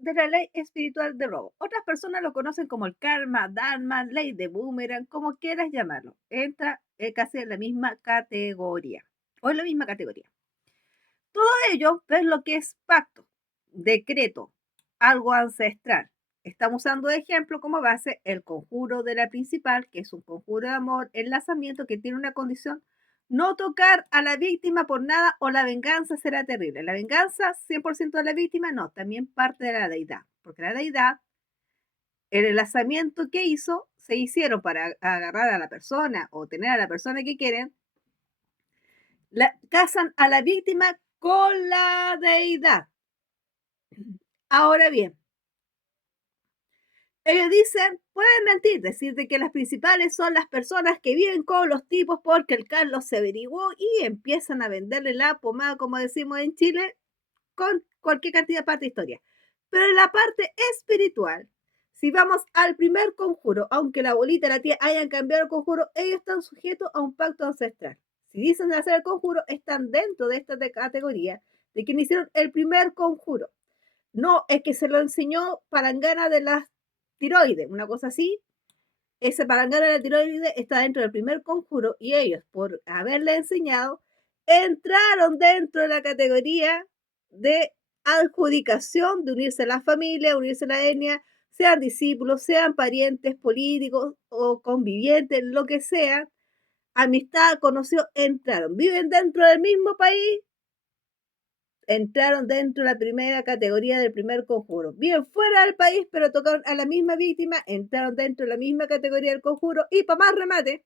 de la ley espiritual de robo. Otras personas lo conocen como el karma, dharma, ley de boomerang, como quieras llamarlo. Entra casi en la misma categoría, o en la misma categoría. Todo ello es lo que es pacto, decreto, algo ancestral. Estamos usando de ejemplo como base el conjuro de la principal, que es un conjuro de amor, enlazamiento que tiene una condición: no tocar a la víctima por nada o la venganza será terrible. La venganza, 100% de la víctima, no, también parte de la deidad, porque la deidad, el enlazamiento que hizo, se hicieron para agarrar a la persona o tener a la persona que quieren, casan a la víctima con la deidad. Ahora bien, ellos dicen, pueden mentir, decir de que las principales son las personas que viven con los tipos porque el Carlos se averiguó y empiezan a venderle la pomada, como decimos en Chile, con cualquier cantidad de parte de historia. Pero en la parte espiritual, si vamos al primer conjuro, aunque la abuelita y la tía hayan cambiado el conjuro, ellos están sujetos a un pacto ancestral. Si dicen hacer el conjuro, están dentro de esta categoría de quienes hicieron el primer conjuro. No, es que se lo enseñó Palangana de las tiroides, una cosa así. Ese Palangana de la tiroides está dentro del primer conjuro y ellos, por haberle enseñado, entraron dentro de la categoría de adjudicación de unirse a la familia, unirse a la etnia, sean discípulos, sean parientes políticos o convivientes, lo que sea, amistad, conocido, entraron. Viven dentro del mismo país, entraron dentro de la primera categoría del primer conjuro. Bien fuera del país, pero tocaron a la misma víctima, entraron dentro de la misma categoría del conjuro y para más remate,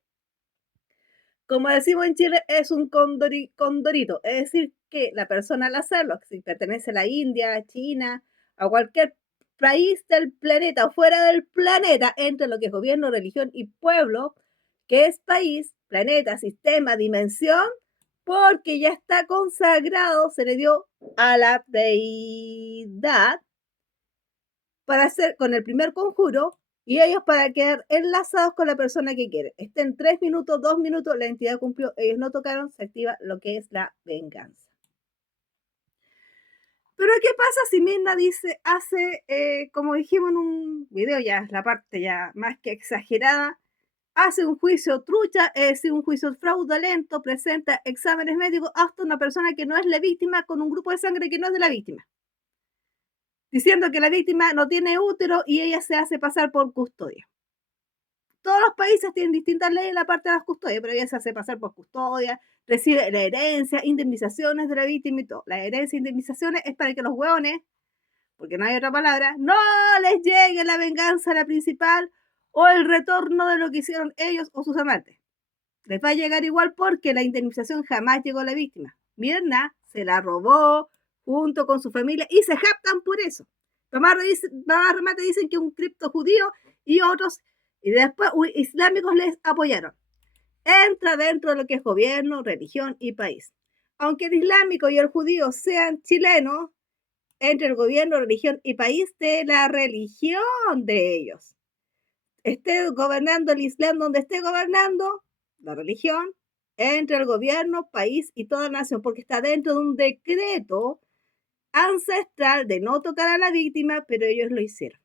como decimos en Chile, es un condorito. Es decir, que la persona al hacerlo, si pertenece a la India, a China, a cualquier país del planeta o fuera del planeta, entre lo que es gobierno, religión y pueblo, que es país, planeta, sistema, dimensión, porque ya está consagrado, se le dio a la deidad para hacer con el primer conjuro y ellos para quedar enlazados con la persona que quieren. Estén 3 minutos, 2 minutos, la entidad cumplió, ellos no tocaron, se activa lo que es la venganza. Pero ¿qué pasa si Mirna dice, hace, como dijimos en un video, ya es la parte ya más que exagerada, hace un juicio trucha, es decir, un juicio fraudulento, presenta exámenes médicos hasta una persona que no es la víctima con un grupo de sangre que no es de la víctima, diciendo que la víctima no tiene útero y ella se hace pasar por custodia? Todos los países tienen distintas leyes en la parte de las custodias, pero ella se hace pasar por custodia, recibe la herencia, indemnizaciones de la víctima y todo. La herencia e indemnizaciones es para que los hueones, porque no hay otra palabra, no les llegue la venganza a la principal o el retorno de lo que hicieron ellos o sus amantes. Les va a llegar igual porque la indemnización jamás llegó a la víctima. Mirna se la robó junto con su familia y se jactan por eso. Mamá remate dicen que un cripto judío y otros, y después islámicos les apoyaron. Entra dentro de lo que es gobierno, religión y país. Aunque el islámico y el judío sean chilenos, entre el gobierno, religión y país de la religión de ellos. Esté gobernando el Islam donde esté gobernando, la religión, entre el gobierno, país y toda nación, porque está dentro de un decreto ancestral de no tocar a la víctima, pero ellos lo hicieron.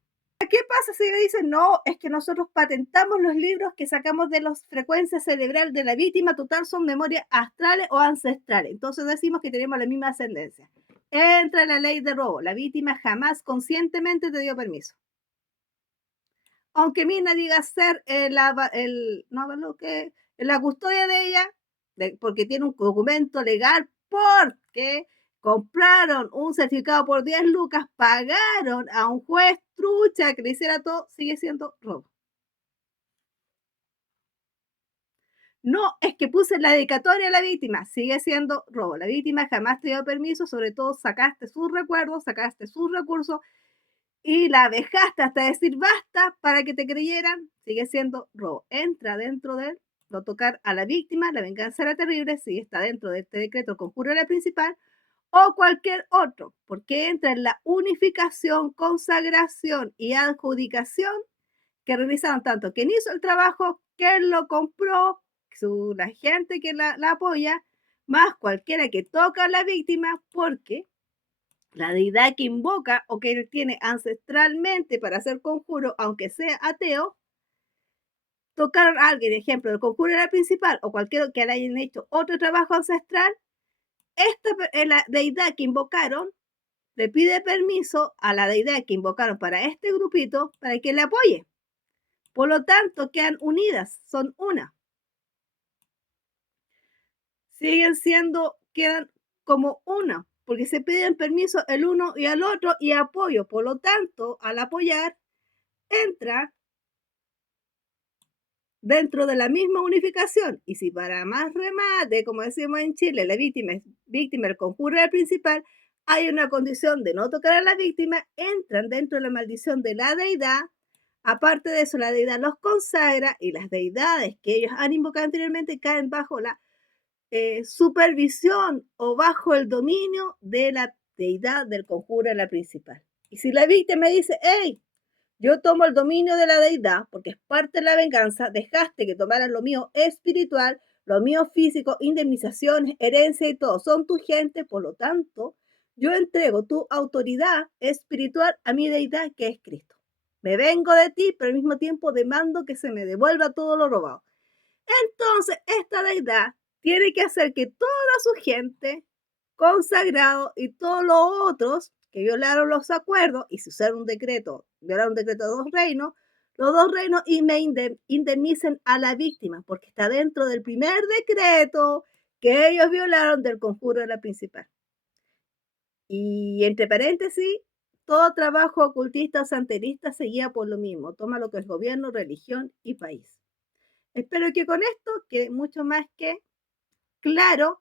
¿Qué pasa si ellos dicen, no, es que nosotros patentamos los libros que sacamos de las frecuencias cerebral de la víctima, total son memorias astrales o ancestrales? Entonces decimos que tenemos la misma ascendencia. Entra la ley de robo, la víctima jamás conscientemente te dio permiso. Aunque Mina diga ser no, lo que, la custodia de ella, porque tiene un documento legal, porque compraron un certificado por 10 lucas, pagaron a un juez trucha que le hiciera todo, sigue siendo robo. No, es que puse la dedicatoria a la víctima, sigue siendo robo. La víctima jamás te dio permiso, sobre todo sacaste sus recuerdos, sacaste sus recursos y la dejaste hasta decir basta para que te creyeran, sigue siendo robo. Entra dentro de no tocar a la víctima, la venganza era terrible, si está dentro de este decreto conjuro de la principal o cualquier otro, porque entra en la unificación, consagración y adjudicación que realizaron tanto quien hizo el trabajo, quien lo compró, la gente que la apoya, más cualquiera que toca a la víctima, porque La deidad que invoca o que él tiene ancestralmente para hacer conjuro, aunque sea ateo, tocaron a alguien, ejemplo, el conjuro era principal o cualquiera que le hayan hecho otro trabajo ancestral, la deidad que invocaron le pide permiso a la deidad que invocaron para este grupito para que le apoye. Por lo tanto, quedan unidas, son una. Siguen siendo, quedan como una, porque se piden permiso el uno y al otro y apoyo. Por lo tanto, al apoyar, entra dentro de la misma unificación. Y si para más remate, como decimos en Chile, la víctima el conjuro del principal, hay una condición de no tocar a la víctima, entran dentro de la maldición de la deidad. Aparte de eso, la deidad los consagra y las deidades que ellos han invocado anteriormente caen bajo la supervisión o bajo el dominio de la deidad del conjuro de la principal. Y si la víctima dice, hey, yo tomo el dominio de la deidad porque es parte de la venganza, dejaste que tomaran lo mío espiritual, lo mío físico, indemnizaciones, herencia y todo, son tu gente, por lo tanto, yo entrego tu autoridad espiritual a mi deidad que es Cristo. Me vengo de ti, pero al mismo tiempo demando que se me devuelva todo lo robado. Entonces, esta deidad tiene que hacer que toda su gente consagrado y todos los otros que violaron los acuerdos y se usaron un decreto, violaron un decreto de dos reinos, los dos reinos y me indemnicen a la víctima, porque está dentro del primer decreto que ellos violaron del conjuro de la principal. Y entre paréntesis, todo trabajo ocultista o santerista se guía por lo mismo, toma lo que es gobierno, religión y país. Espero que con esto quede mucho más que claro,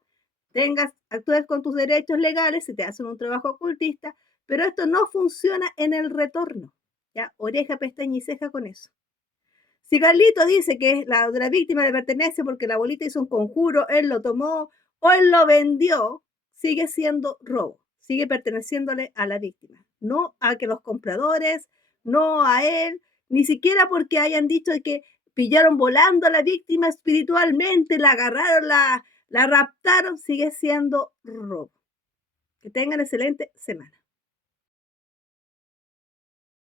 actúes con tus derechos legales si te hacen un trabajo ocultista, pero esto no funciona en el retorno. ¿Ya? Oreja, pestaña y ceja con eso. Si Carlito dice que la víctima le pertenece porque la abuelita hizo un conjuro, él lo tomó o él lo vendió, sigue siendo robo, sigue perteneciéndole a la víctima, no a que los compradores, no a él, ni siquiera porque hayan dicho que pillaron volando a la víctima espiritualmente, la agarraron, la raptaron, sigue siendo robo. Que tengan excelente semana.